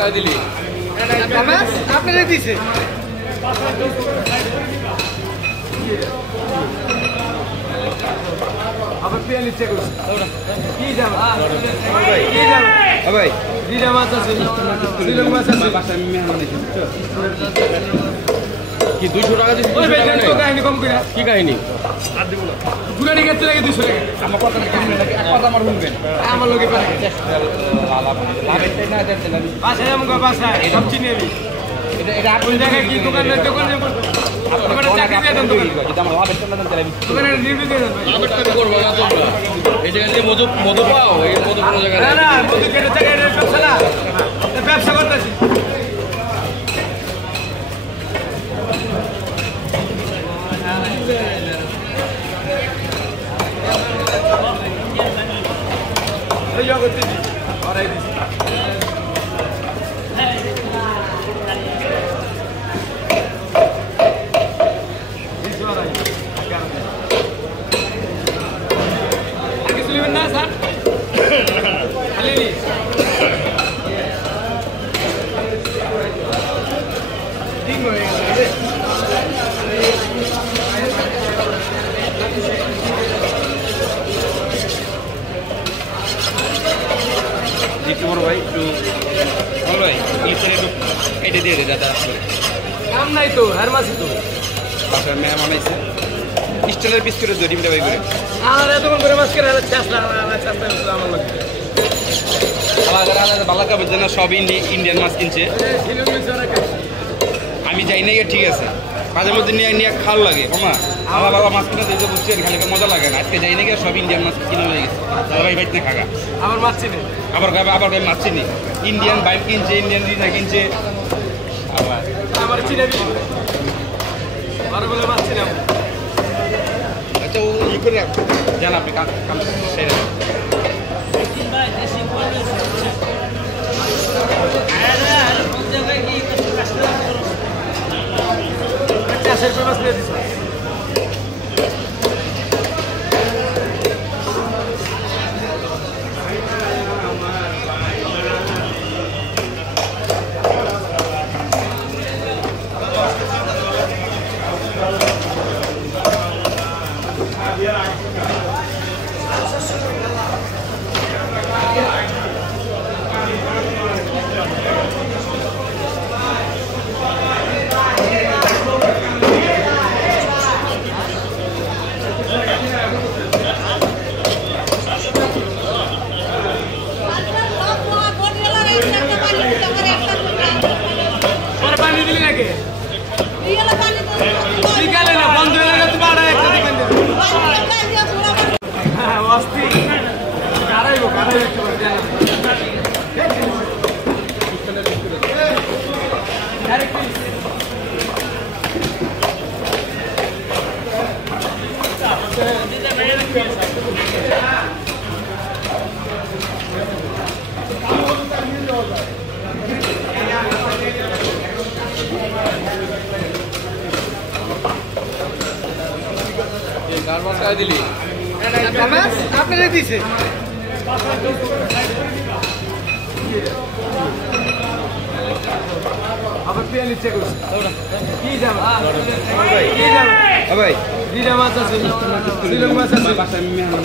টাকা দিলি আপনারা দিছে আবার পেয়ে নিচ্ছে কি যাবে ভাই দুইটা মাছ আছে শ্রীলঙ্কা মাছ আছে বাসায় মেহমান কি 200 টাকা দিছি কাহিনী কম করে কি কাহিনী আর দিব না গুড়ানি গেছে লাগে 200 টাকা আমার কথা কেমন লাগে এক কথা আমার শুনবেন আমার লোকে পারে লাভেরটাই না দেন বাসায় আমগো বাসায় সব চিনি আমি এটা আপনি জায়গায় কি দোকানে আপনারা চাকরি দিয়ে দেন দোকানে যদি আমার লাভেরটা না দেন তাহলে দোকানে রিভিউ দিয়ে দেন লাভেরটা করব না তোমরা এই জায়গায় যে মধু পাও এই মধু কোনো জায়গায় না মধু কেটে জায়গায় ব্যবসা না ব্যবসা করতেছি এই জগতে অরাই দিছি আগে চলবেন না স্যার খালি ঠিক হয়ে গেছে বড় ভাই একটু বড় ভাই এই করে একটু কেটে দিয়ে দে দাদা কাম নাই তো হার মাসি তো বাসার মেহমান আইছে স্টিলের পিস করে ডিমটা ভাই করে আর এতক্ষণ করে মাছ করে চেষ্টা আমার লাগবে আলাদা আলাদা বালাকা বুঝছে না সব ইন্ডিয়ান মাছ কিনছে আমি যাই না ঠিক আছে মাঝে মধ্যে নিয়ে খাওয়া লাগে মামা আমার বাবা মাছ কিনে দিতে বুঝছেন খালি মজা লাগে না আজকে যাই না সব ইন্ডিয়ান মাছ কিনে হয়ে গেছে ভাই ভাই না খাগা আমার মাছ চিনে আবার ভাই মাছ চিনি ইন্ডিয়ান বাইক কিনছে ইন্ডিয়ান রিনা কিনছে আবার আমার চিনে বলে মাছ চিনে আচ্ছা ও ই করে জান আপনি কাম সেরে চাষের মাছ নিয়ে দিচ্ছি দিলি আপনারা দিছে আবার পেয়ে নিচ্ছে কি যাবে ভাই দুইটা মাছ আছে শ্রীলঙ্কা মাছ আছে বাসায় মেহমান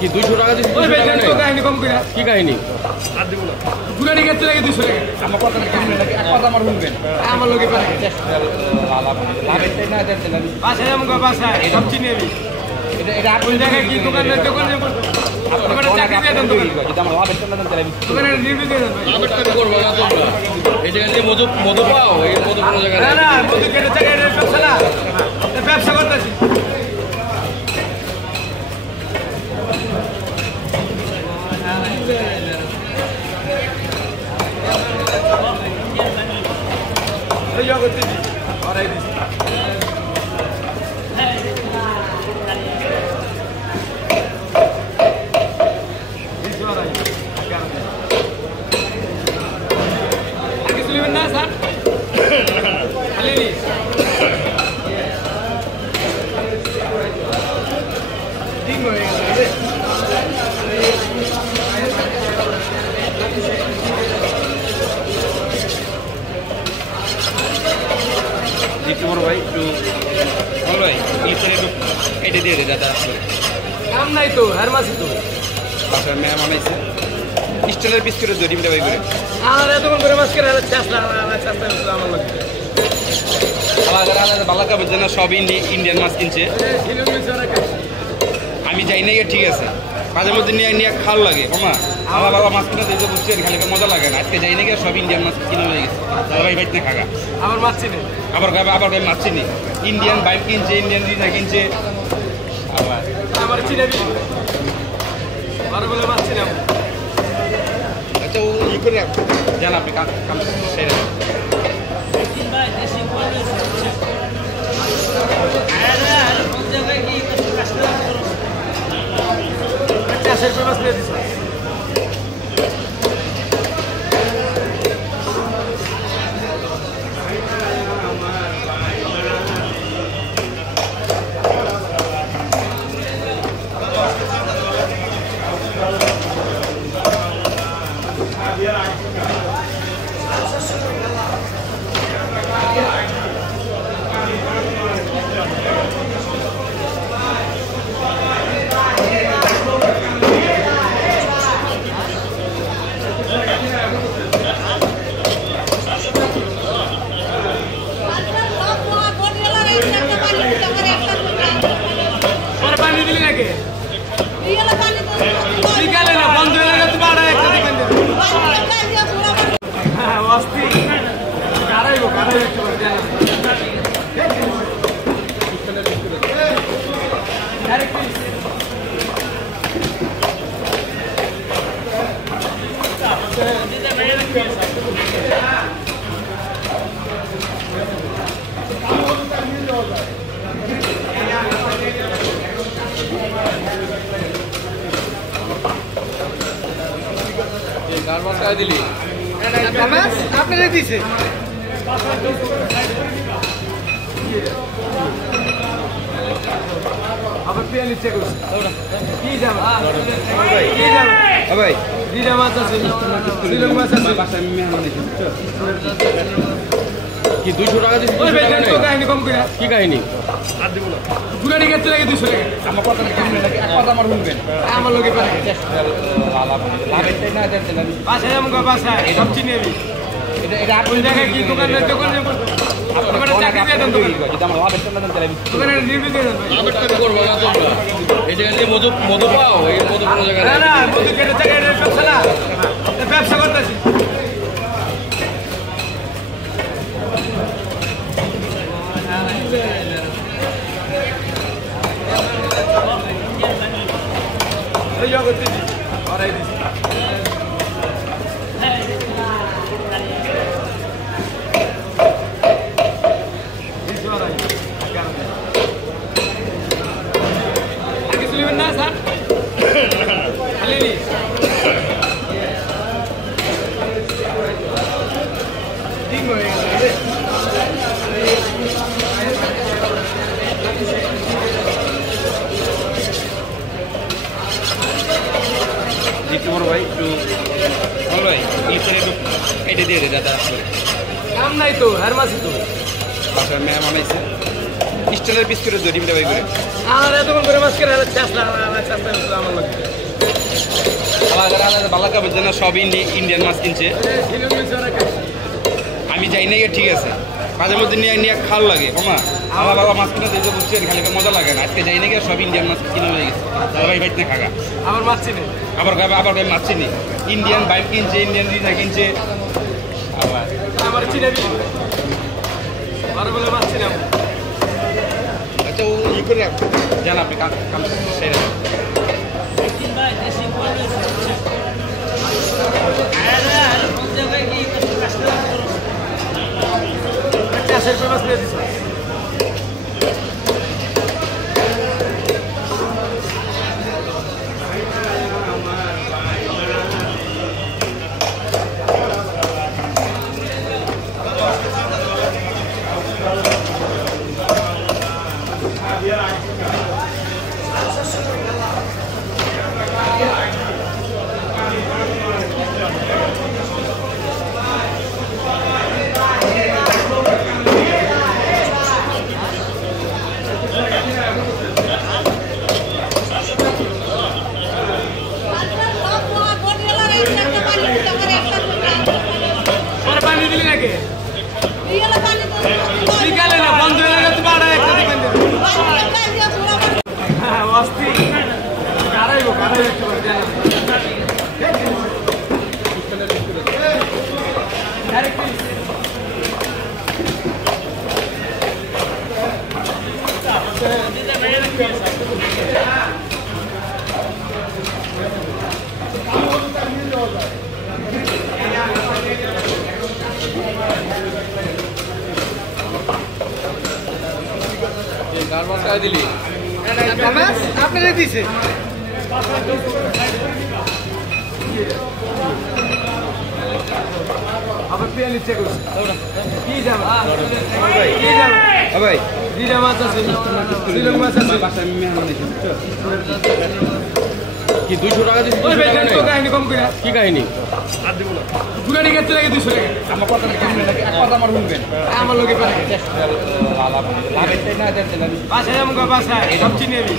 কি 200 টাকা দিছি কাহিনী কম করে কি কাহিনী আর দিব না গুড়ানি গেছে লাগে 200 টাকা আমার কথা কেমন লাগে এক কথা আমার শুনবেন আমার লোকে পারে লাভেরটাই না দেন বাসায় আমগো বাসায় সব চিনি আমি এটা আপনি জায়গায় কি দোকানে আপনারা চাকরি দিয়ে দেন দোকানে যদি আমার লাভেরটা না দেন তাহলে দোকানে রিভিউ দিয়ে দেন লাভেরটা করব না তোমরা এই জায়গায় যে মধু পাও এই মধু কোনো জায়গায় না মধু কেটে জায়গায় ব্যবসা না ব্যবসা করতেছি এই জগতে অরাই দিছি আগে চলবেন না স্যার খালি ঠিক হয়ে গেছে একটু বড় ভাই একটু বড় ভাই পিসের একটু কেটে দিয়ে দে দাদা করে কাম নাই তো আর মাসি তো আচ্ছা ম্যাম বানাইছে স্টিলের পিস করে দিও ডিমটা ভাই করে আর এতক্ষণ করে মাছ করে চেষ্টা আমার লাগে আলাদা আলাদা বালাকা বুঝছে না সব ইন্ডিয়ান মাছ কিনছে আমি যাই না ঠিক আছে মাঝে মধ্যে নিয়ে নিয়ে খাল লাগে মামা আমার বাবা মাছ কিনে দিতে বুঝছেন খালি মজা লাগে না আজকে যাই না সব ইন্ডিয়ান মাছ কিনে হয়ে গেছে ভাই ভাইতে খাগা আমার মাছ চিনে আবার মাছ চিনি ইন্ডিয়ান বাইক কিনছে ইন্ডিয়ান রিনা কিনছে আবার আমার চিনে বলে মাছ চিনে আচ্ছা ও ই করে জান আপনি কাম সেরে মাছ নিয়ে দিস দিলি আপনারা দিছে আবার পেয়ে নিচ্ছে কি যাবে ভাই দিদা মাছ আছে শ্রীলঙ্কা মাছ আছে বাসায় মেহমান কি 200 টাকা দিছি কাহিনী কম করে কি কাহিনী আর দিব না গুড়ানি গেতে লাগে 200 টাকা আমার কথা কেমন লাগে এক কথা আমার শুনবেন আমার লোকে পারে লাভেরটাই না দিলাম বাসায় আমাকে বাসায় সব চিনি আমি এটা আপনি দেখা কি দোকানে চাকরি দিয়ে দেন দোকানে যদি আমার লাভেরটা না দেন তাহলে দোকানে নির্মিত দিয়ে দেন লাভেরটা করবো না তোমরা এই জায়গায় যে মধু পাও এই মধু কোনো জায়গায় না মধু কেটে জায়গায় ব্যবসা না ব্যবসা করতেছি এই জগৎ দিদি অরাই দিদি না স্যার খালি ঠিক হয়ে গেছে একটু বড় ভাই একটু বড় ভাই পিসের একটু কেটে দিয়ে দে দাদা করে কাম নাই তো আর মাসি তো আচ্ছা ম্যাম বানাইছে স্টিলের পিস করে দিও ডিমটা ভাই করে আর এতক্ষণ করে মাছ করে চেষ্টা আমার লাগে আলাদা আলাদা বালাকা বুঝছে না সব ইন্ডিয়ান মাছ কিনছে আমি যাই না ঠিক আছে মাঝে মধ্যে নিয়ে নিয়ে খাল লাগে মামা আমার বাবা মাছ কিনে দিতে বুঝছেন খালি মজা লাগে না আজকে যাই না সব ইন্ডিয়ান মাছ কিনে হয়ে গেছে ভাই ভাইতে খাগা আমার মাছ চিনে আবার মাছ চিনি ইন্ডিয়ান বাইক কিনছে ইন্ডিয়ান রিনা কিনছে আবার আমার চিনে বলে মাছ চিনে আচ্ছা ও ই করে জান আপনি কাম সেরে মাছ নিয়ে দিস দিলি আপনারা দিছে আবার পেয়ে নিচ্ছে কি যাবে কি যাবে ভাই দিদা মাছ আছে শ্রীলঙ্কা মাছ আছে বাসায় মেহমান এসেছে কি 200 টাকা দিছি কাহিনী কম করে কি কাহিনী আর দেব না গুড়ানি গেছে লাগে 200 টাকা আমার কথা কেমন লাগে এক কথা আমার শুনবেন আমার লগে পারে লাভেরটাই না দেন আমি বাসায় আমগো বাসায় সব চিনি আমি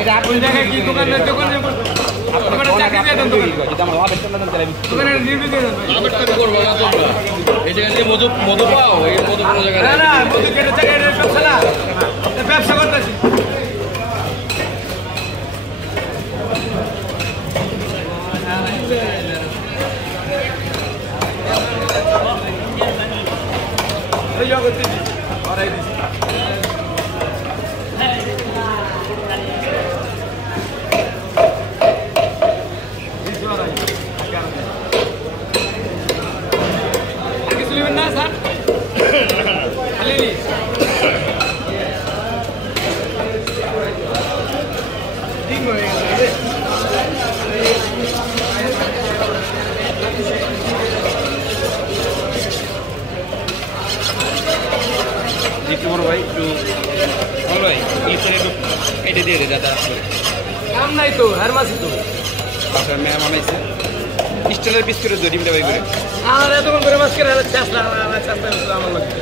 এটা আপনি জায়গা কি দোকানে আপনারা চাকরি দিয়ে দেন দোকানে যদি আমার লাভেরটা না দেন তাহলে দোকানে নির্বি দিয়ে দেন লাভেরটা করব না তোমরা এটা যে মধু পাও এই মধু কোন জায়গায় না না মধু কেটে জায়গায় ব্যবসা না ব্যবসা করতেছি জগতে অরাই দিছি আগে চলবেন না স্যার ঠিক হয়ে গেছে একটু বড় ভাই একটু বড় ভাই এই করে একটু কেটে দিয়ে দে দাদা কাম নাই তো হার মাসি তো বাসার মেয়ে বানাইছে স্টিলের পিস করে দিও ডিমটা ভাই করে আর এতক্ষণ করে মাছ করে চাষলা আমার লাগছে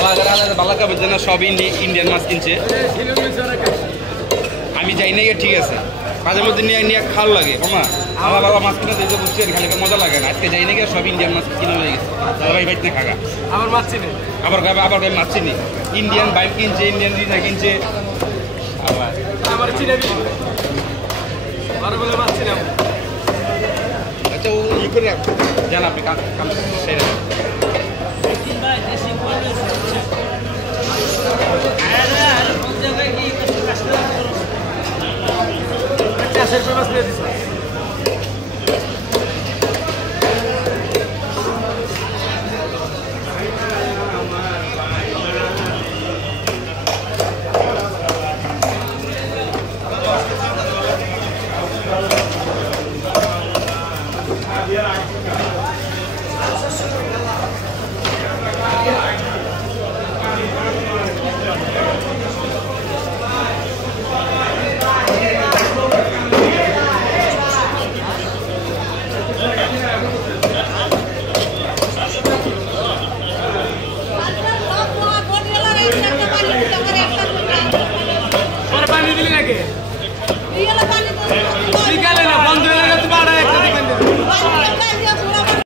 আলাদা আলাদা বালাকা বুঝছে না সব ইন্ডিয়ান মাছ কিনছে আমি যাই না ঠিক আছে মাঝে মধ্যে নিয়ে খাল লাগে মামা আমার বাবা মাছ কিনে দিতে বুঝছি খালি মজা লাগে না আজকে যাই না সব ইন্ডিয়ান মাছ কিনে হয়ে গেছে ভাই ভাই না খাগা আমার মাছ চিনে আবার মাছ চিনি ইন্ডিয়ান বাইক কিনছে ইন্ডিয়ান রিনা কিনছে আবার আমার চিনে বলে মাছ চিনে আচ্ছা ও ই করে রাখ জান আপনি কাম সেরে চাষের মাছ নিয়ে দিস পানি দিলি নাকি